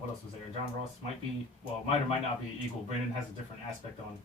what else was there? John Ross might or might not be Eagle. Brandon has a different aspect on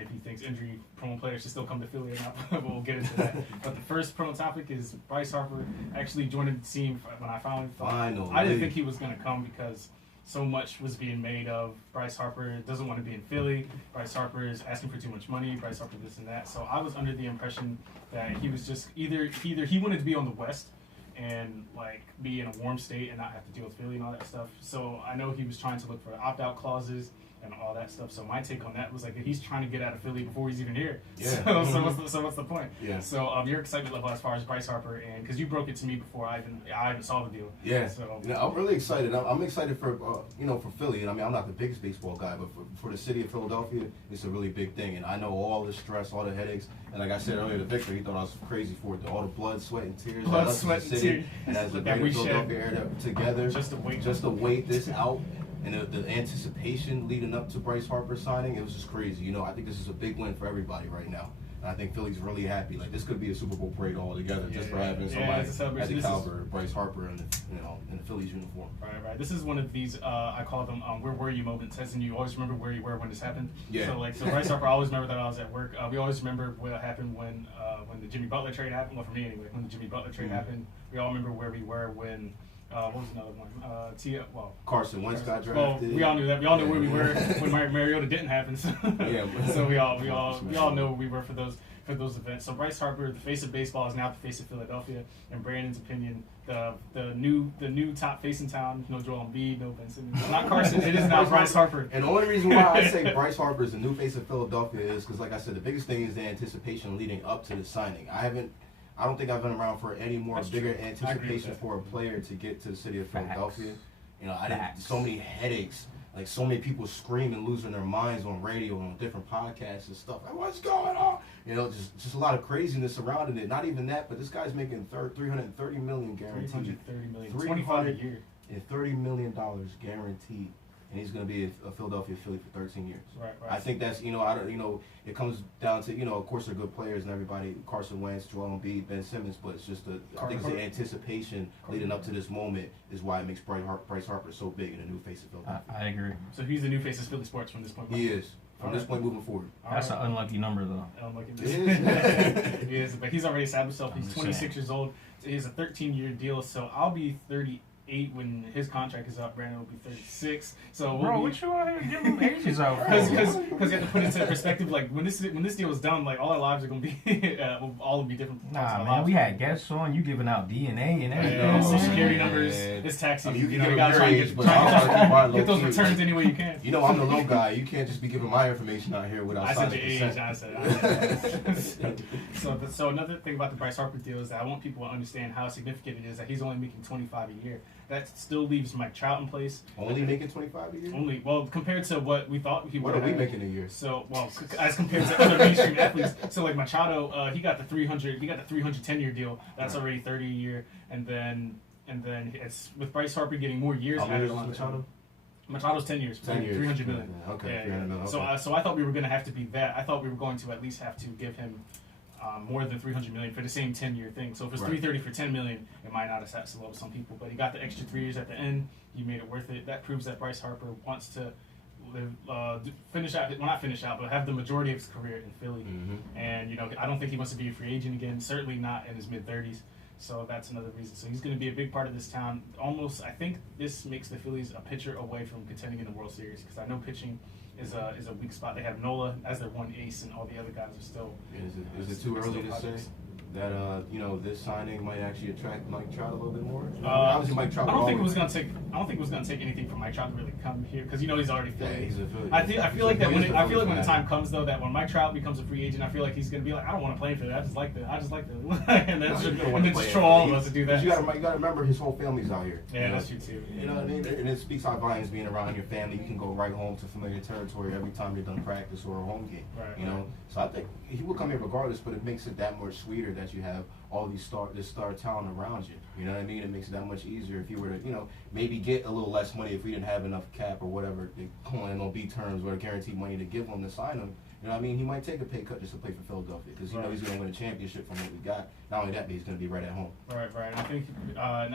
if he thinks injury-prone players should still come to Philly or not. We'll get into that. But the first prone topic is Bryce Harper actually joining the team when I finally thought. I didn't think he was going to come because so much was being made of Bryce Harper doesn't want to be in Philly. Bryce Harper is asking for too much money. Bryce Harper this and that. So I was under the impression that he was just either he wanted to be on the West and like be in a warm state and not have to deal with Philly and all that stuff. So I know he was trying to look for opt-out clauses and all that stuff. So my take on that was like he's trying to get out of Philly before he's even here. Yeah. So what's the point? Yeah. So your excitement level as far as Bryce Harper and because you broke it to me before I even saw the deal. Yeah. So I'm really excited. I'm excited for for Philly. And I mean I'm not the biggest baseball guy, but for the city of Philadelphia, it's a really big thing. And I know all the stress, all the headaches. And like I said earlier to Victor, he thought I was crazy for it. All the blood, sweat, and tears. Blood, sweat, and tears. And as the greater Philadelphia area together, just to wait this out. And the anticipation leading up to Bryce Harper signing, it was just crazy. I think this is a big win for everybody right now. And I think Philly's really happy. Like, this could be a Super Bowl parade altogether just for having somebody at the caliber of Bryce Harper in the Phillies uniform. Right. This is one of these, I call them where were you moments, as in you always remember where you were when this happened. Yeah. So Bryce Harper, I always remember that I was at work. We always remember what happened when the Jimmy Butler trade happened. Well, for me anyway, when the Jimmy Butler trade happened. We all remember where we were when what was another one? Carson Wentz got drafted. Well, we all knew that. We all knew where we were when Mariota didn't happen. So, so we all know where we were for those events. So Bryce Harper, the face of baseball, is now the face of Philadelphia. In Brandon's opinion, the new top face in town. No Joel Embiid, no Ben Simmons, not Carson. It is now Bryce Harper. And the only reason why I say Bryce Harper is the new face of Philadelphia is because, like I said, the biggest thing is the anticipation leading up to the signing. I don't think I've been around for any bigger anticipation for a player to get to the city of Philadelphia. So many headaches, like so many people screaming, losing their minds on radio and on different podcasts and stuff. Like, what's going on? Just a lot of craziness surrounding it. Not even that, but this guy's making $330 million guaranteed. $330 million. 25 a year. And $30 million guaranteed. And he's going to be a Philadelphia Philly for 13 years. Right. I think that's, it comes down to, of course they're good players and everybody, Carson Wentz, Joel Embiid, Ben Simmons, but it's just I think it's the anticipation leading up to this moment is why it makes Bryce Harper so big and a new face of Philadelphia. I agree. So he's the new face of Philly sports from this point on. He is. From this point moving forward. That's an unlucky number, though. He is, but he's already established himself. He's 26 years old. So he has a 13-year deal, so I'll be 38 when his contract is up. Brandon will be 36. So what you want to give him ages out? Because you have to put it into perspective. Like when this deal is done, like all our lives are gonna be all will be different. Man, we had guests on. You giving out DNA and everything. Social security numbers. It's taxes. You gotta try and get those returns any way you can. I'm the low guy. You can't just be giving my information out here without. I said your age. I said. So another thing about the Bryce Harper deal is that I want people to understand how significant it is that he's only making $25 a year. That still leaves Mike Trout in place. Only making $25 a year? Compared to what we thought he would. What are we making a year? So, as compared to other mainstream athletes. So, like Machado, he got the 310-year deal. That's already 30 a year. And then it's with Bryce Harper getting more years. How many years is Machado? Machado's 10 years. 10 years. $300 million. Okay. Yeah. Okay. So I thought we were going to have to be that. I thought we were going to at least have to give him more than $300 million for the same 10-year thing. So if it's $330 for $10 million, it might not have sat so low with some people. But he got the extra 3 years at the end. You made it worth it. That proves that Bryce Harper wants to have the majority of his career in Philly. Mm-hmm. And I don't think he wants to be a free agent again. Certainly not in his mid-30s. So that's another reason. So he's going to be a big part of this town. I think this makes the Phillies a pitcher away from contending in the World Series because I know pitching is a weak spot. They have Nola as their one ace, and all the other guys are still. Is it too early to say that this signing might actually attract Mike Trout a little bit more? Obviously, Mike Trout. I don't think it was going to take anything from Mike Trout to really come here because he's already Philly. Yeah, he's a Philly. I feel like when the time comes though that when Mike Trout becomes a free agent, I feel like he's going to be like, I don't want to play for that. I just like the and then just troll all of us to do that. You got to remember his whole family's out here. Yeah, that's true too. You know what I mean? And it speaks out volumes being around your family. You can go right home to familiar territory every time you're done practice or a home game. Right. So I think he will come here regardless, but it makes it that much sweeter that you have all this star talent around you. You know what I mean? It makes it that much easier if you were to, maybe get a little less money if we didn't have enough cap or whatever, on B terms or guaranteed money to give him to sign him. You know what I mean? He might take a pay cut just to play for Philadelphia because you know he's going to win a championship from what we got. Not only that, but he's going to be right at home. Right. I think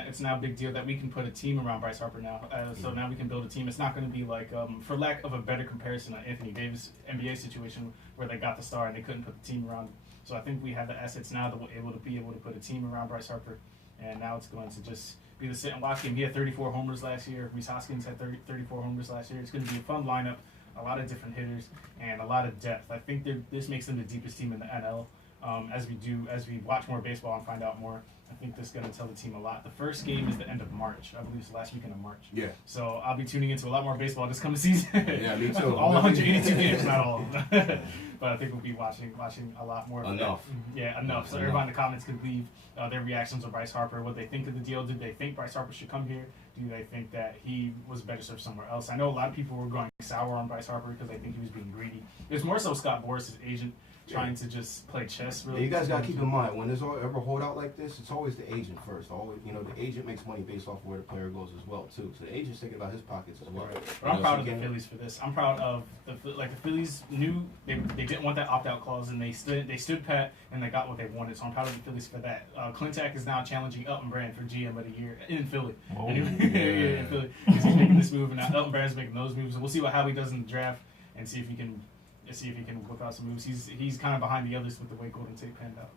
it's now a big deal that we can put a team around Bryce Harper now. So now we can build a team. It's not going to be like, for lack of a better comparison, an Anthony Davis NBA situation where they got the star and they couldn't put the team around him. So I think we have the assets now that we're able to put a team around Bryce Harper, and now it's going to just be the sit and watch game. He had 34 homers last year. Reese Hoskins had 34 homers last year. It's going to be a fun lineup, a lot of different hitters, and a lot of depth. I think this makes them the deepest team in the NL. As we watch more baseball and find out more, I think this is going to tell the team a lot. The first game is the end of March. I believe it's the last weekend of March. Yeah. So I'll be tuning into a lot more baseball this coming season. Yeah, me too. All 182 games, not all of them. But I think we'll be watching a lot more. Enough. Yeah, enough. So everybody in the comments can leave their reactions of Bryce Harper, what they think of the deal. Did they think Bryce Harper should come here? Do they think that he was better served somewhere else? I know a lot of people were going sour on Bryce Harper because they think he was being greedy. It's more so Scott Boras, his agent, trying to just play chess. Really, you guys got to keep in mind when there's ever holdout like this, it's always the agent first. Always, the agent makes money based off of where the player goes as well too. So the agent's thinking about his pockets as well. Right. But I'm proud of the Phillies for this. I'm proud of the Phillies knew they didn't want that opt out clause and they stood pat and they got what they wanted. So I'm proud of the Phillies for that. Clintac is now challenging Elton Brand for GM of the year in Philly. Oh, in Philly, because he's making this move and now Elton Brand's making those moves. And we'll see how he does in the draft and see if he can whip out some moves. He's kind of behind the others with the way Golden Tate panned out.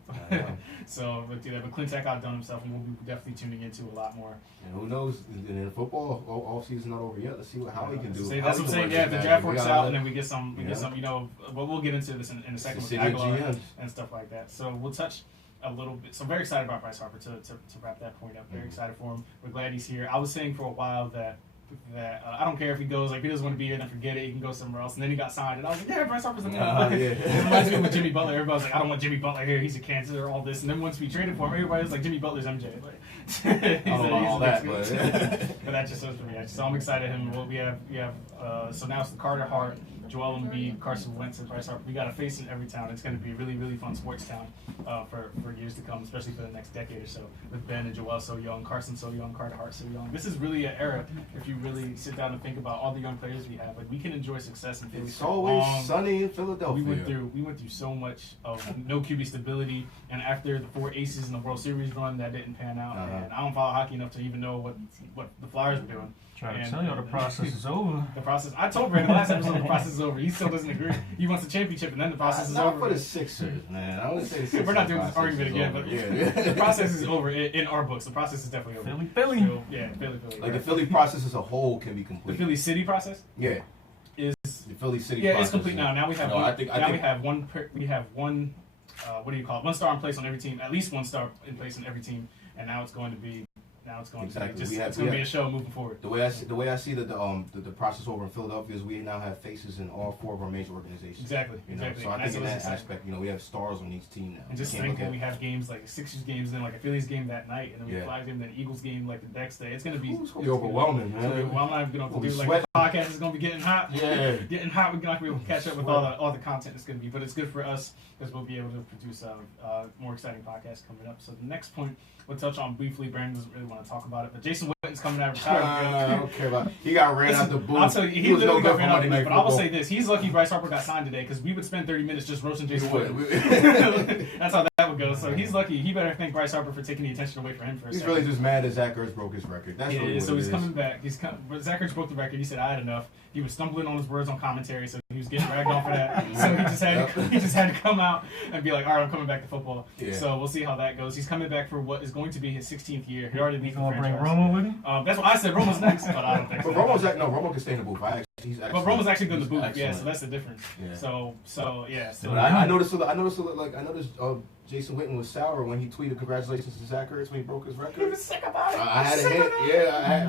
So, but Clintac outdone himself, and we'll be definitely tuning into a lot more. And who knows? In football, off season's not over yet. Let's see how he can do. That's what I'm saying. Yeah, if the draft works out, and then we get some. But we'll get into this in a second with Aguilar and stuff like that. So we'll touch a little bit. So I'm very excited about Bryce Harper to wrap that point up. Very excited for him. We're glad he's here. I was saying for a while that I don't care if he goes, like, if he doesn't want to be here, then forget it, he can go somewhere else. And then he got signed, and I was like, yeah, Bryce Harper's the man. It reminds me of with Jimmy Butler. Everybody was like, I don't want Jimmy Butler here, he's a cancer, all this. And then once we traded for him, everybody was like, Jimmy Butler's MJ. Like, but that just shows for me. So I'm excited we have so now it's the Carter Hart, Joel Embiid, Carson Wentz, and Bryce Harper. We got a face in every town. It's going to be a really, really fun sports town for years to come, especially for the next decade or so. With Ben and Joel so young, Carson so young, Carter Hart so young. This is really an era, if you really sit down and think about all the young players we have. Like, we can enjoy success in Philly. It's always sunny in Philadelphia. We went through so much of no QB stability, and after the 4 aces in the World Series run, that didn't pan out. And I don't follow hockey enough to even know what the Flyers are doing. Try to tell you the process is over. The process. I told Brandon last episode the process is over. He still doesn't agree. He wants a championship, and then the process is over. Not for the Sixers, man. I wouldn't say the Sixers. We're not doing this argument again, but the process is over in our books. The process is definitely over. Philly. So, Philly. Like the Philly process as a whole can be complete. The Philly City process. Yeah. Is the Philly City? Yeah, process, it's complete now. Now we have. We have one. What do you call it? 1 star in place on every team. At least 1 star in place on every team, and now it's going to be. It's going to be a show moving forward. The way I see the process over in Philadelphia is we now have faces in all 4 of our major organizations. Exactly. So I think in that aspect, we have stars on each team now. And just think when we have games like Sixers games, and then like a Phillies game that night, and then we Flyers game, then Eagles game like the next day. It's going to be overwhelming, man. I'm not even going to do like the podcast is going to be getting hot. Yeah, getting hot. We're not going to be able to catch up with all the content it's going to be, but it's good for us because we'll be able to produce more exciting podcasts coming up. So the next point we'll touch on briefly. Brandon doesn't really want to talk about it, but Jason Witten's coming out of retirement. I don't care about it. He got ran out the booth. I'll tell you, he literally got ran out the booth. But I will say this: he's lucky Bryce Harper got signed today because we would spend 30 minutes just roasting Jason Witten. That's how that would go. So he's lucky. He better thank Bryce Harper for taking the attention away from him for a second. He's really just mad that Zach Ertz broke his record. That's really so he's coming back. But Zach Ertz broke the record. He said, "I had enough." He was stumbling on his words on commentary, so he was getting dragged on for that. So he just had to come out and be like, "All right, I'm coming back to football." Yeah. So we'll see how that goes. He's coming back for what is going to be his 16th year. He already leaves the franchise. Bring Romo with him? That's what I said. Romo's next, but I don't think so. But Romo can stay in the booth. But Romo's actually good in the booth. Yeah, so that's the difference. Yeah. So I noticed Jason Witten was sour when he tweeted congratulations to Zach Ertz when he broke his record. He was sick about it. I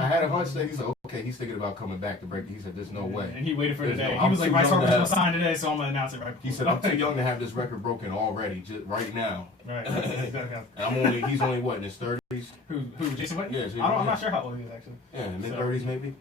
had a hunch that he's like, okay, he's thinking about coming back to break. He said, "There's no way." And he waited for today. He was like, "Bryce Harper's gonna sign today, so I'm gonna announce it right." He said, "I'm too young to have this record broken already, just right now." Right. And he's only what in his 30s. Who? Jason Witten? Yeah. I'm not sure how old he is actually. Yeah, mid 30s maybe.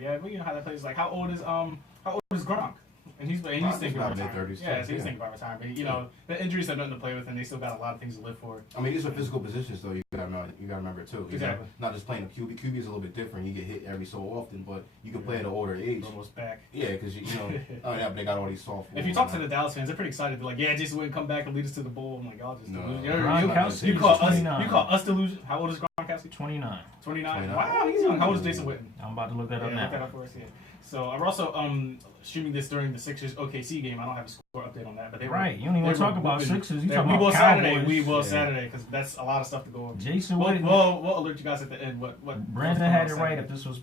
Yeah, but you know how that plays. Like, how old is Gronk? And he's thinking about retirement. mid-30s. Yeah, so he's thinking about retirement. You know, the injuries have nothing to play with, and they still got a lot of things to live for. I mean, these are physical positions, though. You gotta remember too. Exactly. Not just playing the QB. QB is a little bit different. You get hit every so often, but you can play at an older age. Almost back. Yeah, because you know, oh yeah, but they got all these soft. If you talk to the Dallas fans, they're pretty excited. They're like, "Yeah, Jason Witten come back and lead us to the bowl." I'm like, "Y'all just delusional." Gronkowski You call is us? You call us delusional? How old is Gronkowski? 29. 29. Wow, he's young. How old is Jason Witten? I'm about to look that up Look now. that up for us. Yeah. So we're also streaming this during the Sixers OKC game. I don't have a score update on that, but they were, Right, you don't even want to talk about Sixers. You talking we about will Cowboys. Saturday. We will Saturday because that's a lot of stuff to go over. Jason We'll Witten. alert you guys at the end. What Brandon had it right. If this was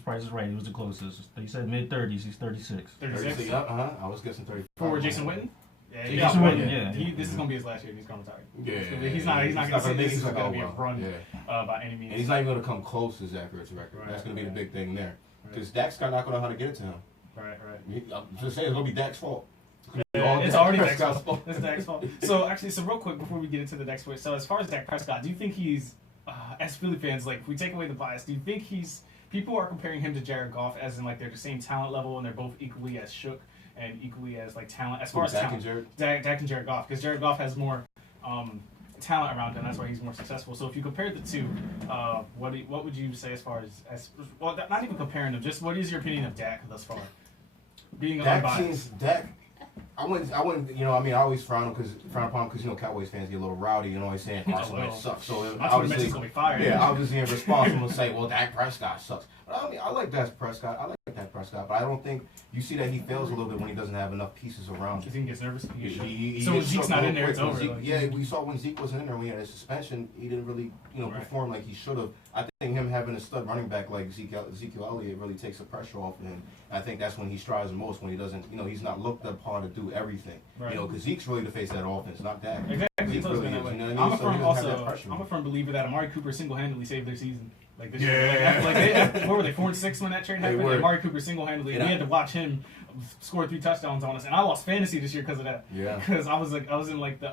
Price is right, he was the closest. He said mid-30s. He's 36. 36 I was guessing 35. for Jason Witten. Yeah, he Jason got Witten, one. yeah. This is gonna be his last year. And he's gonna retire. Yeah, He's not gonna say this is like, gonna oh, be a well. run Yeah. by any means. And he's not even gonna come close to Zach Ertz's record. Right, That's gonna be the right. big thing there. Right. Because Dak's not gonna know how to get it to him. Right. I'm just saying, it's gonna be Dak's fault. Yeah, it's already Dak's Prescott's fault. It's Dak's fault. So real quick before we get into the next point. So as far as Dak Prescott, do you think he's, as Philly fans, like if we take away the bias, do you think people are comparing him to Jared Goff as in like they're the same talent level and they're both equally as shook and equally as like talent as far as Dak talent. and Jared? Dak and Jared Goff, because Jared Goff has more talent around him. That's why he's more successful. So if you compare the two, what would you say as far as well? Not even comparing them. Just what is your opinion of Dak thus far? Being unbiased. Dak. I wouldn't. You know, I mean, I always frown upon him because you know Cowboys fans get a little rowdy. You know, always saying Carson Wentz sucks. So obviously, gonna be fired. Yeah, obviously in response, I'm gonna say, well, Dak Prescott sucks. But I mean, I like Dak Prescott. But I don't think you see that he fails a little bit when he doesn't have enough pieces around. You think he gets nervous? So when Zeke's not in there, it's over. We saw when Zeke wasn't in there, when he had a suspension, he didn't really, perform like he should have. I think him having a stud running back like Ezekiel Elliott really takes the pressure off of him. I think that's when he strives the most, when he doesn't, he's not looked upon to do everything. Right. Because Zeke's really the face of that offense, not Dak. Exactly. Zeke really is, way. you know what I mean? I'm a firm believer that Amari Cooper single-handedly saved their season. Like this Yeah. year. What were they, 4-6 when that trade happened? were. Amari Cooper single-handedly. We had to watch him score 3 touchdowns on us, and I lost fantasy this year because of that. Yeah. Because I was in like the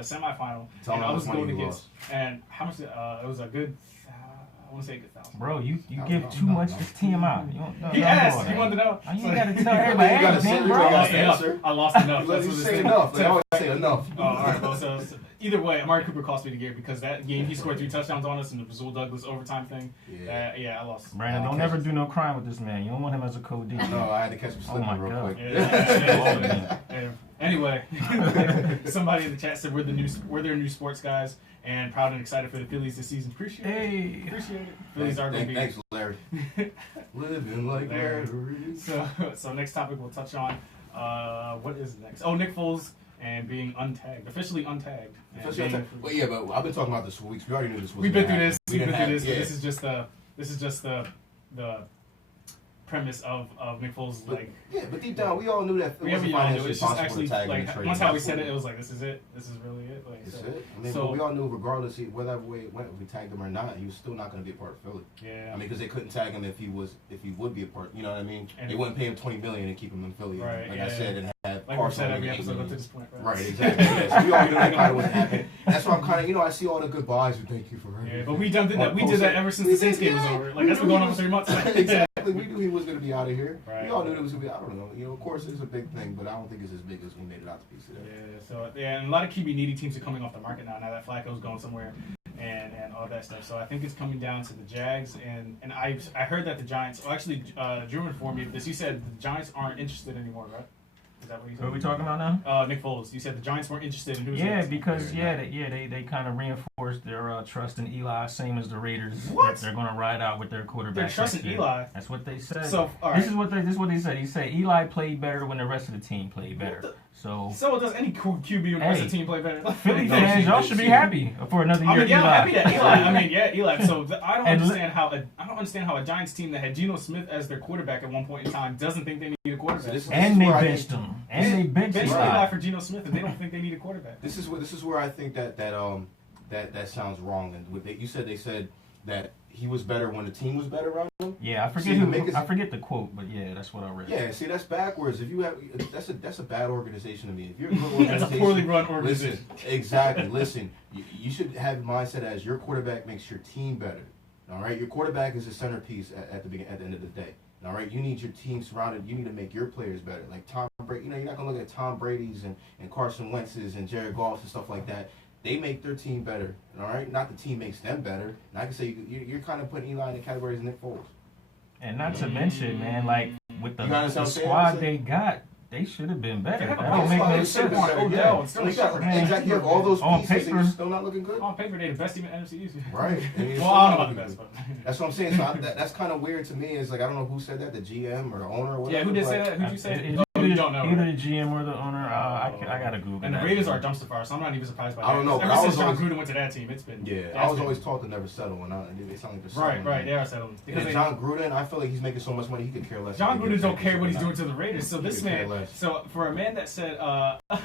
semifinal, Tell and me I was how much money going you against. And how much? It was a good. I want to say a good 1,000. Bro, you give too much to team out. He asked. He wanted to know. You ain't got to tell everybody You gotta everything, say- bro. you I gotta lost enough. answer. I lost enough. Let That's me what it say is. enough. They always say enough. Oh, all right, well, so either way, Amari Cooper cost me the game because that game he scored 3 touchdowns on us in the Rasul Douglas overtime thing. Yeah. I lost. Brandon, don't never do no crime with this man. You don't want him as a code D. No, I had to catch him Oh my slipping real God. quick. Yeah. Anyway, somebody in the chat said we're their new sports guys and proud and excited for the Phillies this season. Appreciate it. Phillies are going to be. Thanks, Larry. Living like Larry. Larry. So next topic we'll touch on. What is next? Oh, Nick Foles and being untagged, officially untagged. Well, yeah, but I've been talking about this for weeks. We already knew this was. We've been through this. Yeah. This is just the premise of Nick Foles. Like, yeah, but deep down, we all knew that. we all knew. It's just actually like once how we said it, it was like this is it. This is really it. Like, That's so, it. I mean, so, but we all knew, regardless of whether way it went, if we tagged him or not, he was still not going to be a part of Philly. Yeah. I mean, because they couldn't tag him if he would be a part. You know what I mean? And they wouldn't pay him $20 million and keep him in Philly. Right, Like yeah, I said, and have like we Carson said on every $8 episode million. up to this point. Right. Right, exactly. Yeah, so we all knew that kind of was happening. That's why I'm kind of, I see all the goodbyes and thank you for everything. Yeah, but we did that. We did that ever since the Saints game was over. Like that's been going on for 3 months. Exactly. We knew he was going to be out of here. Right. We all knew it was going to be. I don't know. Of course, it's a big thing, but I don't think it's as big as we made it out to be today. And a lot of QB needy teams are coming off the market now. Now that Flacco's going somewhere, and all that stuff. So I think it's coming down to the Jags, and I heard that the Giants. Well, actually, Drew informed me of this. You said the Giants aren't interested anymore, right? Is that what you said? What are we talking about now? Nick Foles. You said the Giants weren't interested in who's Yeah, next. because they kind of reinforced their trust in Eli, same as the Raiders. What? They're going to ride out with their quarterback. They're trusting Eli. That's what they said. So all this right. is what they said. He said Eli played better when the rest of the team played better. So does any QB when the rest of the team play better? Philly fans, y'all should be happy for another year. I mean, yeah, Eli. I'm happy that Eli. I mean, yeah, Eli. So I don't understand how a Giants team that had Geno Smith as their quarterback at one point in time doesn't think they need a quarterback. And they benched him. And they benched Eli Eli. for Geno Smith, and they don't think they need a quarterback. This is where I think that sounds wrong. And they said that he was better when the team was better around him. Yeah, I forget the quote, but yeah, that's what I read. Yeah, see, that's backwards. If you have that's a bad organization to me. If you're a good organization, That's a poorly run organization. Listen, exactly. Listen, you should have a mindset as your quarterback makes your team better. All right, your quarterback is the centerpiece at the end of the day. All right, you need your team surrounded. You need to make your players better. Like Tom Brady. You're not gonna look at Tom Brady's and Carson Wentz's and Jared Goff's and stuff like that. They make their team better, all right? Not the team makes them better. And I can say you're kind of putting Eli in the categories of Nick Foles. And not to mention, man, like with the squad they got, they should have been better. That don't make no sense. Exactly. You have all those on pieces paper, and you're still not looking good. On paper, they're the best team in the NFC East. Right. Well, I don't know about the best, but that's what I'm saying. So that's kind of weird to me. It's like I don't know who said that, the GM or the owner or whatever. Yeah, who did say that? Who'd you say? You don't know. Either the GM or the owner. I gotta Google. And the Raiders are a dumpster fire, so I'm not even surprised by that. I don't know. Ever since John Gruden went to that team, it's been I was always taught to never settle, and they sound like they're settling. Right. They are settling. Because John Gruden, I feel like he's making so much money he could care less. John Gruden don't care what he's doing to the Raiders. So this man, so for a man that said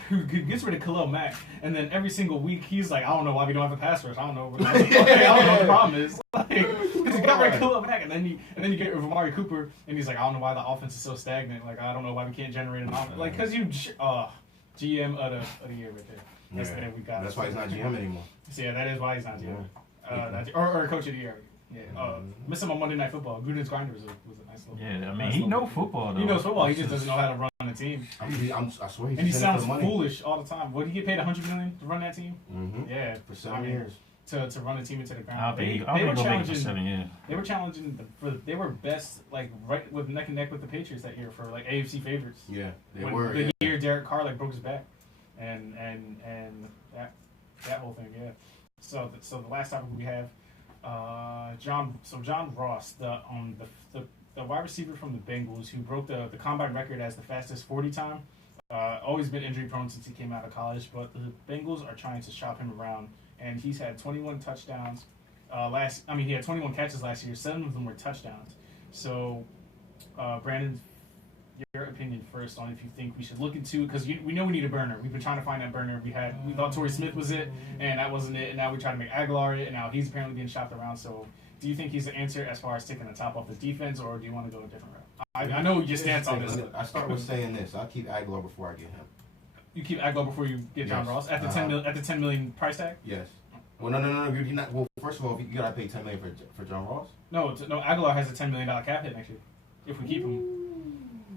who gets rid of Khalil Mack, and then every single week he's like, I don't know why we don't have a pass rush. I don't know. I don't know what the problem is. Because he got rid of Khalil Mack, and then you get rid of Amari Cooper, and he's like, I don't know why the offense is so stagnant. Like I don't know why we can't generate an offense. Like because you GM of the year right there. We got. That's why he's not GM anymore. So yeah, that is why he's not GM. Or coach of the year. Yeah. Miss him on Monday Night Football. Gruden's grinder was a nice little. Yeah, I mean he knows football though. He knows football. He just doesn't know how to run a team. I swear and he sounds foolish all the time. Would he get paid $100 million to run that team? Mm-hmm. Yeah, for 7 years. To run a team into the ground. I'll be challenging. For 7 years. They were challenging. They were best, like right with neck and neck with the Patriots that year for like AFC favorites. Yeah, they when were. The year Derek Carr like broke his back, and that whole thing. Yeah. So the last topic we have, John Ross, the wide receiver from the Bengals who broke the combine record as the fastest 40 time. Always been injury prone since he came out of college, but the Bengals are trying to shop him around. And he's had 21 touchdowns. He had 21 catches last year. 7 of them were touchdowns. So, Brandon, your opinion first on if you think we should look into it, because we know we need a burner. We've been trying to find that burner. We thought Torrey Smith was it, and that wasn't it. And now we try to make Aguilar it, and now he's apparently being shopped around. So, do you think he's the answer as far as taking the top off the defense, or do you want to go a different route? I know your stance on this. I start with saying this: I'll keep Aguilar before I get him. You keep Aguilar before you get John Ross at the $10 million price tag. Yes. Well, no. You're not. Well, first of all, you gotta pay $10 million for John Ross. No. Aguilar has a $10 million cap hit next year if we keep him.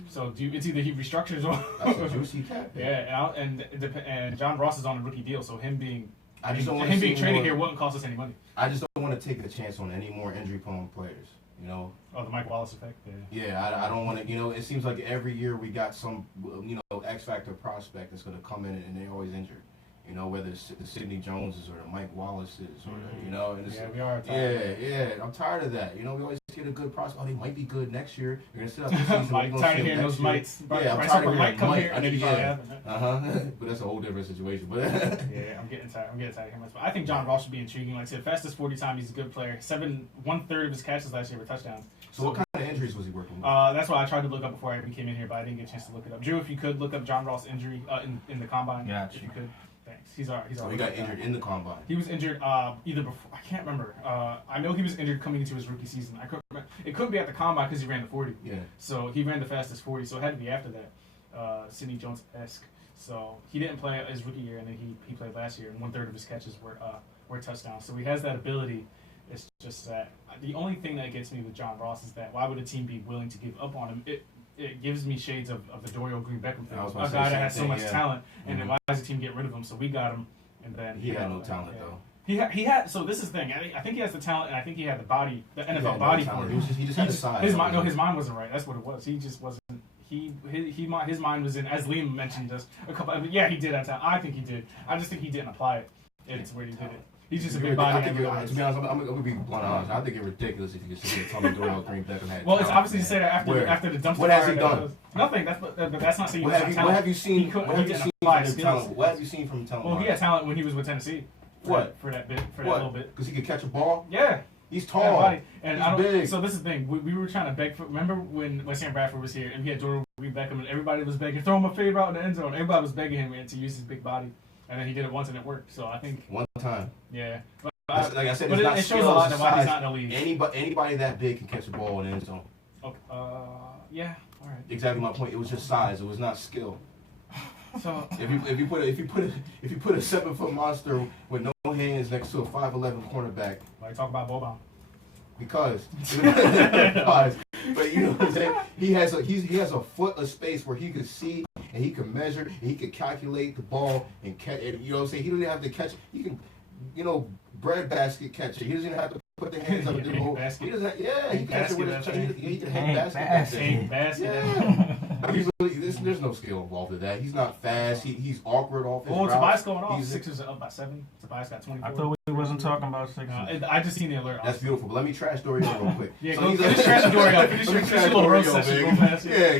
So it's either he restructures or that's a juicy cap. Yeah, and John Ross is on a rookie deal, so him being traded here wouldn't cost us any money. I just don't want to take a chance on any more injury-prone players. You know. Oh, the Mike Wallace effect. Yeah, I don't want to. You know, it seems like every year we got some, X factor prospect that's going to come in and they're always injured. You know, whether it's the Sidney Joneses or the Mike Wallaces or and it's, we are. I'm tired of that. You know, we always get a good prospect. Oh, they might be good next year. You're gonna sit out the season. I'm tired of hearing those mites. Yeah, I'm tired of Mike come here. But that's a whole different situation. But I'm getting tired. of hearing this. But I think John Ross should be intriguing. Like I said, fastest 40 time. He's a good player. 1/3 of his catches last year were touchdowns. So what kind of injuries was he working with? That's why I tried to look up before I even came in here, but I didn't get a chance to look it up. Drew, if you could look up John Ross' injury in the combine, if you could. Thanks. He's he got injured in the combine. He was injured either before. I can't remember. I know he was injured coming into his rookie season. I couldn't remember. It couldn't be at the combine because he ran the 40. Yeah. So he ran the fastest 40. So it had to be after that. Sidney Jones-esque. So he didn't play his rookie year, and then he played last year, and 1/3 of his catches were touchdowns. So he has that ability. It's just that the only thing that gets me with John Ross is that why would a team be willing to give up on him? It gives me shades of the Dorial Green Beckham thing. A guy that has so much talent, and then why does the team get rid of him? So we got him, and then he had no talent though. He had. So this is the thing. I think he has the talent, and I think he had the body, the NFL body for it. He just had the size. His mind wasn't right. That's what it was. He just wasn't. His mind was in, as Liam mentioned us a couple. Yeah, he did have talent. I think he did. I just think he didn't apply it. It's where he did it. He's just a big body. To be honest, I'm gonna be blunt honest. I think it's ridiculous if you can sit here and tell me Dorial Green Beckham had. Well, it's obviously to say that after the dumpster. What has he done? Nothing. That's not saying. What have you seen? What have you seen from his talent? What have you seen from talent? Well, he had talent when he was with Tennessee. What for that little bit? Because he could catch a ball. Yeah. He's tall. And he's big. So this is the thing. We were trying to beg for. Remember when Sam Bradford was here and he had Dorial Green Beckham and everybody was begging, throw him a fade route in the end zone. Everybody was begging him to use his big body, and then he did it once and it worked. So I think one time. Yeah. Like I said, but it shows a lot of why he's not in the league. Anybody that big can catch a ball in the end zone. Okay. Yeah. All right. Exactly my point. It was just size. It was not skill. So if you put a 7-foot monster with no hands next to a 5'11" cornerback. Why you talk about Boban? Because but you know what I'm saying? He has a foot of space where he could see and he can measure, and he can calculate the ball and catch. You know what I'm saying? He doesn't have to catch. He can, breadbasket catcher. He doesn't have to put the hands up and do the whole. He doesn't. Yeah, he can catch it with his chest. He can hang basket. Yeah. There's no skill involved in that. He's not fast. He's awkward off his routes. Tobias going off. Sixers are up by 7. Tobias got 24. I thought we wasn't talking about Sixers. I just seen the alert. That's beautiful. But let me trash Dorian real quick. Yeah, go trash Dorian. Finish your little roast session real fast. Yeah,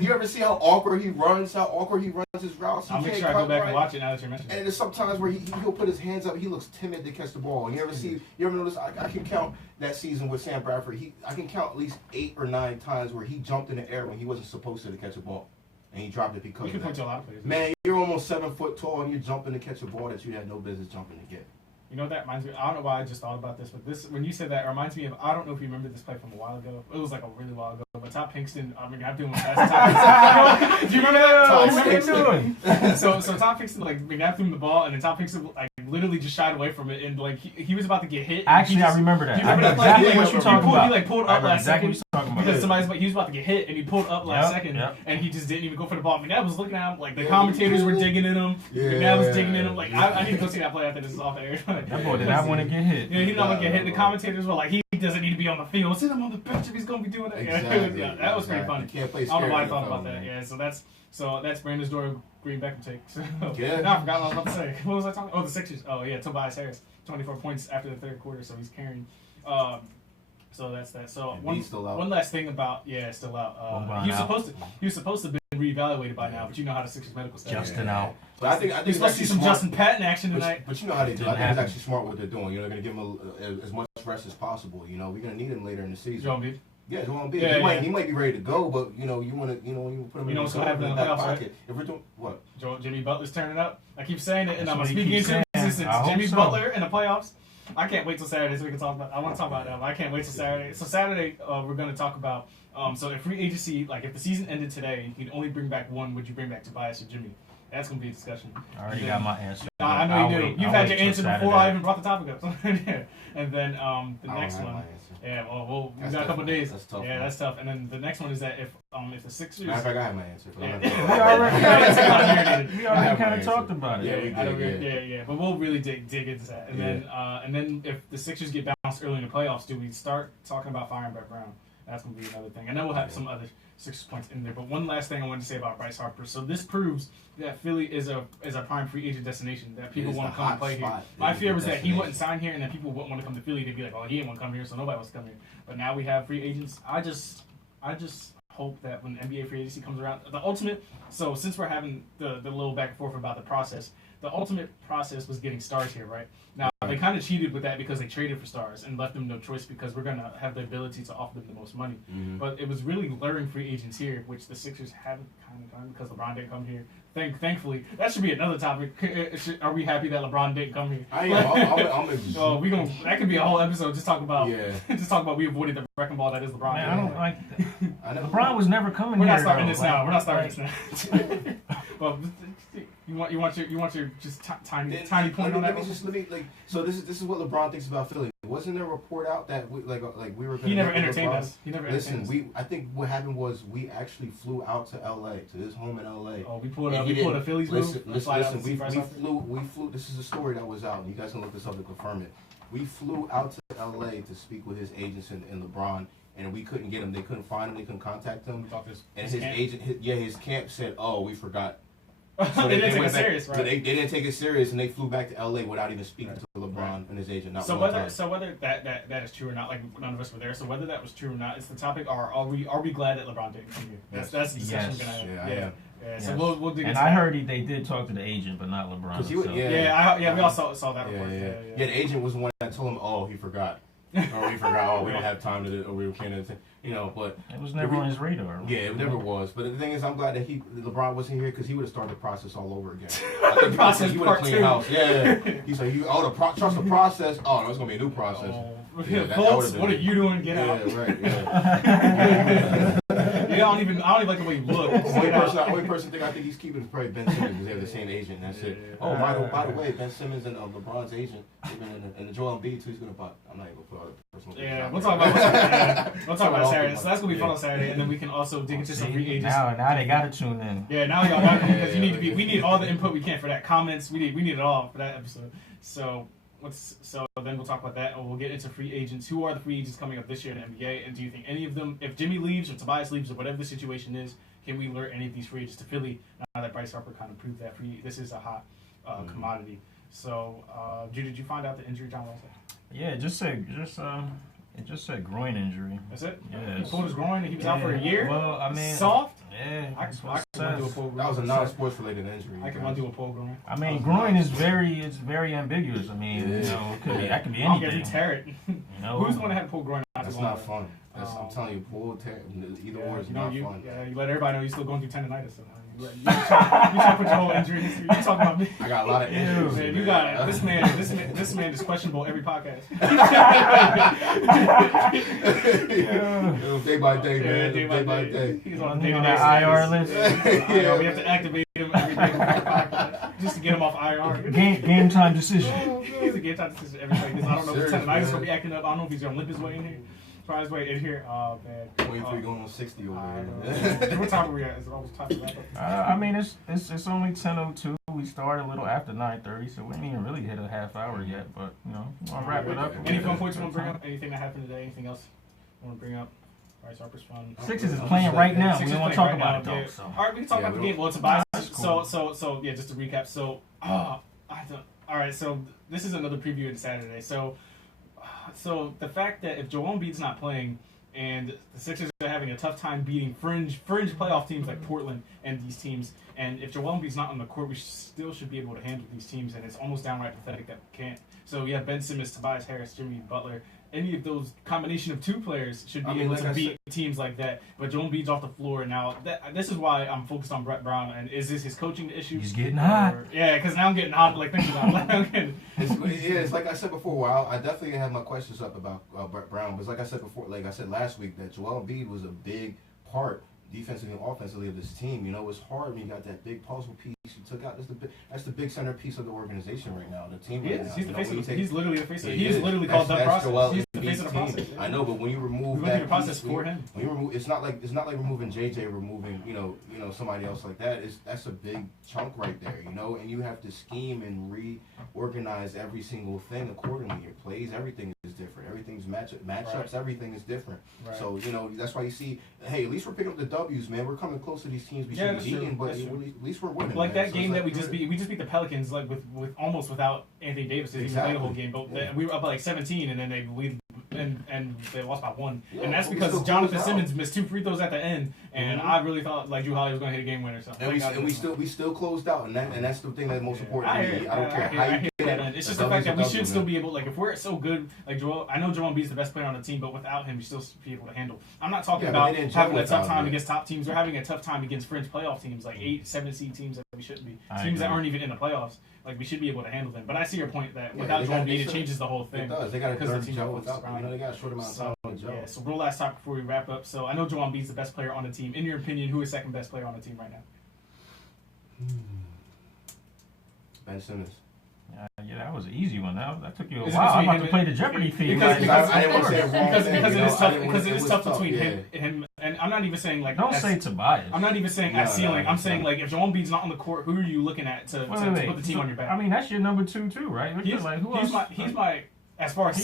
you ever see how awkward he runs? How awkward he runs his routes? I'll make sure I go back and watch it now that you mentioned it. And there's sometimes where he'll put his hands up. He looks timid to catch the ball. And you ever notice? I can count that season with Sam Bradford. I can count at least 8 or 9 times where he jumped in the air when he wasn't supposed to catch a ball. And he dropped it because you can point to a lot of players. Man, you're almost 7 foot tall and you're jumping to catch a ball that you had no business jumping to get. You know what that reminds me? I don't know why I just thought about this, but when you said that, it reminds me of, I don't know if you remember this play from a while ago. It was like a really while ago. But Top Pinkston, I'm doing my fast. Do you remember that? What are you doing? So Top Pinkston, McNabb threw him the ball, and then Top Pinkston, literally just shied away from it, and, he was about to get hit. Actually, I remember that. I know exactly what you're talking about. He, pulled up last second. Because he was about to get hit, and he pulled up last second, and he just didn't even go for the ball. McNabb was looking at him, the commentators were digging in him. McNabb was digging in him. I need to go see that play after this is off the air. That boy did not want to get hit. Yeah, he did not want to get hit. The commentators were like, he doesn't need to be on the field. Sit him on the bench if he's going to be doing that. Exactly. That was pretty funny. Can't play I don't know why I thought about that. Yeah, so that's Brandon's Dorian Green Beckham take. So, yeah. No, I forgot what I was about to say. What was I talking about? Oh, the Sixers. Oh, yeah, Tobias Harris. 24 points after the third quarter, so he's carrying. So that's that. So one last thing about still out. He was supposed to be reevaluated by now, but you know how the Sixers medical staff. Justin out. But I think he's supposed to see some Justin Patton action tonight. But you know how they do. I think it's actually smart what they're doing. They're going to give him as much rest as possible. We're going to need him later in the season. Joel Embiid. Yeah, Joel Embiid. He might be ready to go, but you want to you put him in the back pocket. Right? If we're doing what? Jimmy Butler's turning up. I keep saying it, and I'm speaking into existence. Jimmy Butler in the playoffs. I can't wait till Saturday so we can talk about. I want to talk about that. I can't wait till Saturday. So Saturday, we're going to talk about. So if free agency, if the season ended today, you'd only bring back one. Would you bring back Tobias or Jimmy? That's going to be a discussion. I already got my answer. I know you do. You've had your answer before I even brought the topic up. Yeah. And then the next one. Yeah, well, we got a couple of days. That's tough. Yeah, that's tough. And then the next one is that if the Sixers. Matter of fact, I have my answer. We already kind of talked about it. Yeah, we did. Yeah. But we'll really dig into that. And then if the Sixers get bounced early in the playoffs, do we start talking about firing Brett Brown? That's going to be another thing. And then we'll have some other Sixers points in there. But one last thing I wanted to say about Bryce Harper. So this proves that Philly is a prime free agent destination, that people want to come and play here. My fear was that he wouldn't sign here, and then people wouldn't want to come to Philly. They'd be like, oh, he didn't want to come here, so nobody wants to come here. But now we have free agents. I just hope that when NBA free agency comes around, the ultimate. So since we're having the little back and forth about the process, the ultimate process was getting stars here, right? Now, they kind of cheated with that because they traded for stars and left them no choice because we're going to have the ability to offer them the most money. Mm-hmm. But it was really luring free agents here, which the Sixers haven't kind of done because LeBron didn't come here. Thankfully, that should be another topic. Are we happy that LeBron didn't come here? I am. So that could be a whole episode. Just talk about we avoided the wrecking ball that is LeBron. Man, I don't like that. LeBron was never coming here. We're not starting this now. We're not starting this now. Well, you want your just tiny point on that. So this is what LeBron thinks about Philly. Wasn't there a report out that we were? He never entertained us. I think what happened was we actually flew out to LA, to his home in LA. Oh, we pulled a Phillies move. Listen. We flew. This is a story that was out. You guys can look this up to confirm it. We flew out to LA to speak with his agents and LeBron. And we couldn't get him. They couldn't find him. They couldn't contact him. And his agent, his camp said, "Oh, we forgot." So they didn't take it serious, right? They didn't take it serious, and they flew back to LA without even speaking to LeBron and his agent. So whether that is true or not, none of us were there. So whether that was true or not, it's the topic. Are we glad that LeBron didn't come here? That's the discussion we're gonna have. Yeah. Yes. So we'll dig. And I heard they did talk to the agent, but not LeBron. We all saw that report. Yeah, the agent was the one that told him, "Oh, he forgot." Or we forgot. Oh, we don't have time to do. Or we can't. But it was never on his radar. Yeah, it never was. But the thing is, I'm glad that LeBron wasn't here because he would have started the process all over again. The process he would have cleaned house. Yeah. He's like, trust the process. Oh, no, it's gonna be a new process. Folks, what are you doing? Get out. Right. Yeah. don't even like the way you look. The only person I think he's keeping is probably Ben Simmons because they have the same agent. And that's it. Oh, by the way, Ben Simmons and LeBron's agent, and the Joel Embiid too. He's gonna buy. I'm not even gonna put all the personal. Yeah, we'll talk about we'll talk about Saturday. So that's gonna be fun on Saturday, and then we can also dig into some free agents. Now they gotta tune in. Yeah, now y'all got to, because we need all the input we can for that. Comments, we need it all for that episode. So then we'll talk about that, and we'll get into free agents. Who are the free agents coming up this year in the NBA? And do you think any of them, if Jimmy leaves or Tobias leaves or whatever the situation is, can we lure any of these free agents to Philly now that Bryce Harper kind of proved that this is a hot commodity? So, Drew, did you find out the injury John Wall said? Yeah, it just said groin injury. That's it? Yeah. He pulled his groin and he was out for a year? Well, I mean... Soft? Yeah. I can do a pulled groin. That was a non-sports related injury. I can undo a pulled groin. I mean, groin is very ambiguous. I mean, that could be anything. I don't care if you tear it. Who's the one that had a pulled groin? That's not fun. I'm telling you, pulled, tear, either or is not fun. Yeah, you let everybody know you're still going through tendonitis. So you try to put your whole injury history. You talking about me? I got a lot of injuries. Man, you got this man is questionable every podcast. Day by day, man. Day by day. He's on the IR list. Yeah, we have to activate him every day just to get him off IR. Game time decision. He's a game time decision every day. I don't know if tendonitis is gonna be acting up. I don't know if he's gonna limp his way in here. Try his way in here. Oh man. 23 going on 60 over here. What time are we at? Is it almost time to wrap up? I mean, it's only 10:02. We started a little after 9:30, so we ain't even really hit a half hour yet. But I'll wrap it up. Any fun points you want to bring up? Anything that happened today? Anything else you want to bring up? Bryce Harper's fun. Sixers is playing right now. We don't want to talk about it though. So. All right, we can talk about the game. Well, it's a bias. So yeah, just to recap. So all right. So this is another preview of Saturday. So the fact that if Joel Embiid's not playing and the Sixers are having a tough time beating fringe playoff teams like Portland and these teams, and if Joel Embiid's not on the court, we still should be able to handle these teams, and it's almost downright pathetic that we can't. So you have Ben Simmons, Tobias Harris, Jimmy Butler. Any of those combination of two players should be able to beat teams like that. But Joel Embiid's off the floor now. This is why I'm focused on Brett Brown. And is this his coaching issue? He's getting hot. Yeah, because now I'm getting hot. Like thinking about it. It's like I said before. I definitely have my questions up about Brett Brown. But like I said before, like I said last week, that Joel Embiid was a big part, defensively and offensively, of this team. It's hard when you got that big puzzle piece you took out. That's the big centerpiece of the organization right now. The team. He's the face of the He's literally the face of it. He's literally called the process. He's the face of the process. Yeah. I know, but when you remove that the process for him, when you remove, it's not like removing JJ, removing somebody else like that. That's a big chunk right there. And you have to scheme and reorganize every single thing accordingly. Your plays, everything is different. Everything's matchups, right. Everything is different. Right. So that's why you see. Hey, at least we're picking up the W's, man. We're coming close to these teams we should be beating, but at least we're winning. Like that game that we just beat. We just beat the Pelicans like with almost without Anthony Davis. He played the whole game, but we were up by like 17, and then they lead. And they lost by 1, and that's because Jonathan Simmons missed 2 free throws at the end, and I really thought like Drew Holiday was going to hit a game winner. So and we still closed out, and that's the thing that's most important to me. I don't care how you get it. It's just the fact that we should still be able, like if we're so good, like I know Joel Embiid's the best player on the team, but without him, we still be able to handle. I'm not talking about having a tough time against top teams. We're having a tough time against fringe playoff teams, like 8, 7 seed teams that we shouldn't be. Teams that aren't even in the playoffs. Like we should be able to handle them. But I see your point that without Joel Embiid, it changes the whole thing. It does. They got to gel without. They got a short amount of time to gel. Yeah. So real last topic before we wrap up. So I know Joel Embiid's the best player on the team. In your opinion, who is second best player on the team right now? Ben Simmons. Yeah, that was an easy one. That took you a while. I'm about to play the Jeopardy theme. Because it is tough between him and I'm not even saying like. Don't say Tobias. I'm not even saying at ceiling. I'm saying like if Joel Embiid's not on the court, who are you looking at to put the team on your back? I mean that's your number 2 too, right? He's my. As far as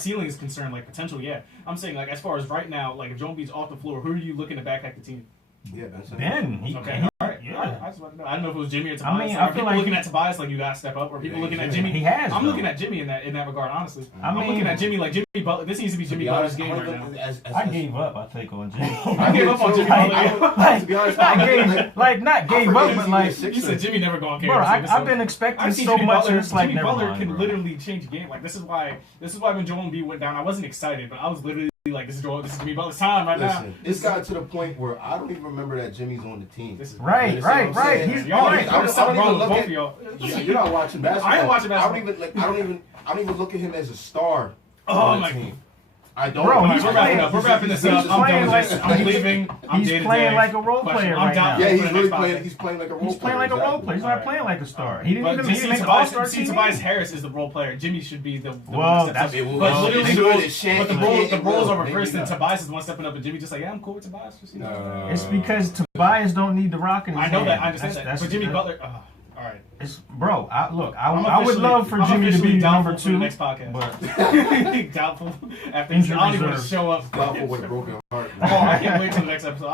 ceiling is concerned, like potential, yeah. I'm saying like as far as right now, like if Joel Embiid's off the floor, who are you looking to back at the team? Yeah, Ben Simmons. Ben. Okay. All right. Yeah. I just want to know. I don't know if it was Jimmy or Tobias. I mean, I feel like looking at Tobias like you got to step up, or people looking at Jimmy. He has. I'm looking at Jimmy in that regard, honestly. I'm looking at Jimmy like Jimmy Butler. This needs to be Jimmy Butler's game right now. I gave up. I think on Jimmy. I gave up on Jimmy Butler. To be honest, not gave up, but like you said, Jimmy never going to care. Bro, I've been expecting so much, and it's like Jimmy Butler can literally change the game. Like this is why when Joel Embiid went down, I wasn't excited, but I was literally like, this is Jimmy Butler's time now. It's got to the point where I don't even remember that Jimmy's on the team. Right. He's right. I don't even look at you're not watching basketball. I ain't watching basketball. I don't even look at him as a star on the team. I don't. Bro, Alright, he's we're wrapping playing- up. We're wrapping this he's up. I'm playing done with this. like- I'm leaving. I'm He's day to playing day. like a role Question. player I'm right down now. for Yeah, the he's next really podcast. playing. He's playing like a role He's playing like a role player. He's not Alright. playing like a star. He didn't But even see, make an Tobias, all-star see, team. Tobias Harris is the role player. Jimmy should be the Well, one that that's- steps up. It But will. literally, They do it, it shan't, but the it roles, can't, the it roles will. are Maybe reversed, and not. Tobias is the one stepping up, and Jimmy just like, yeah, I'm cool with Tobias. Just, you know. No. It's because Tobias don't need the rock in his I know that. hand. I understand that. That's- But Jimmy that- Butler. All right. Bro, I I'm would officially- love for I'm Jimmy to officially be doubtful number for the 2, next podcast. but Doubtful. After Injury I don't even want to reserve. show up. Doubtful with a broken heart. Oh, I can't wait till the next episode.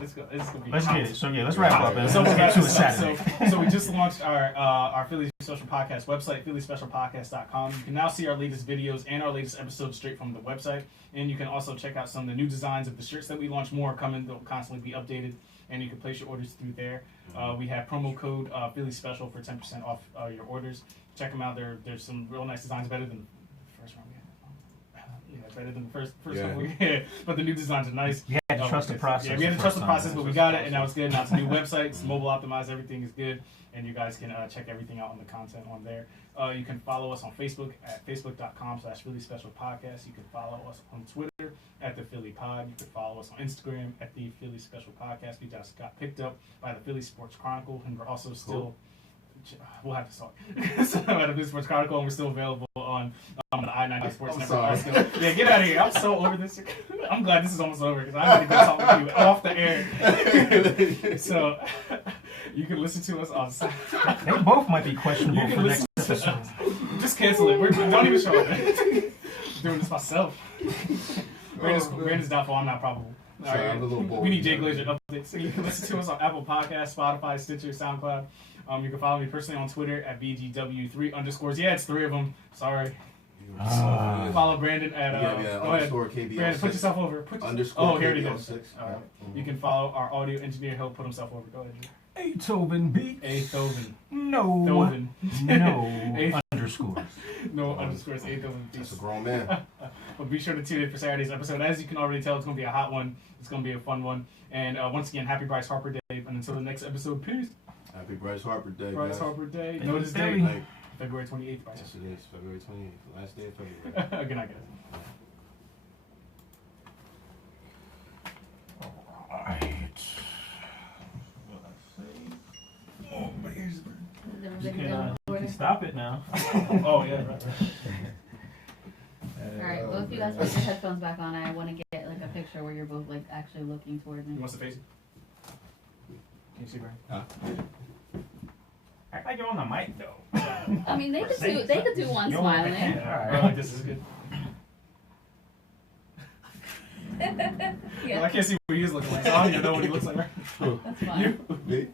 It's gonna be. let's hot. get it. So yeah, let's wrap up and So, let's get to it Saturday. so we just launched our Philly Special Podcast website, phillyspecialpodcast.com. You can now see our latest videos and our latest episodes straight from the website. And you can also check out some of the new designs of the shirts that we launched. More are coming. They'll constantly be updated. And you can place your orders through there. We have promo code Philly Special for 10% off your orders. Check them out. There's some real nice designs, better than the first one we had. Yeah, better than the first one we had. But the new designs are nice. You had to trust the process. Yeah, we had to the trust first the time. process, but we got it, and now it's good. Now it's a new website. It's mobile optimized. Everything is good, and you guys can check everything out on the content on there. You can follow us on Facebook at facebook.com/Philly Special Podcast. You can follow us on Twitter at the Philly Pod. You can follow us on Instagram at the Philly Special Podcast. We just got picked up by the Philly Sports Chronicle, and we're also still. We'll have to talk. So at the Philly Sports Chronicle, and we're still available on the I-90 Sports I'm Network. sorry. Yeah, get out of here. I'm so over this. I'm glad this is almost over because I'm going to go talk with you off the air. So you can listen to us on Saturday. They both might be questionable You for can next listen to episode. Just cancel it. Don't even show up. I'm doing this myself. Brandon's doubtful. I'm not probable. Sorry, I'm a little bored. We need Jay Glazer updates. So you can listen to us on Apple Podcasts, Spotify, Stitcher, SoundCloud. You can follow me personally on Twitter at BGW3_. Yeah, it's 3 of them. Sorry. Follow Brandon at go ahead. Underscore KBL6. Brandon, put yourself over. Underscore here it KBL6. is. All right. You can follow our audio engineer. He'll put himself over. Go ahead. A Tobin beat. A Thovin. No. Thovin. No underscores. No underscores. A Thovin. That's a grown man. But be sure to tune in for Saturday's episode. As you can already tell, it's going to be a hot one. It's going to be a fun one. And once again, happy Bryce Harper Day. And until the next episode, peace. Happy Bryce Harper Day, Bryce guys. Harper Day. Hey, Notice Philly. date. Like, February 28th. Bryce. yes, it is. February 28th. Last day of February. Good night, guys. Alright. Oh, my ears burn. Is You everybody can, done you recording? can stop it now. Oh, yeah, right. Alright, well if you guys put your headphones back on, I want to get like a picture where you're both like actually looking toward Who me. wants to face it? Can you see Brian? Act like you're on the mic though. I mean, they could do one You don't want the smiling. camera. Or like this is good. Yeah, I can't see what he is looking like, so I don't even know what he looks like. that's fine. You? Me?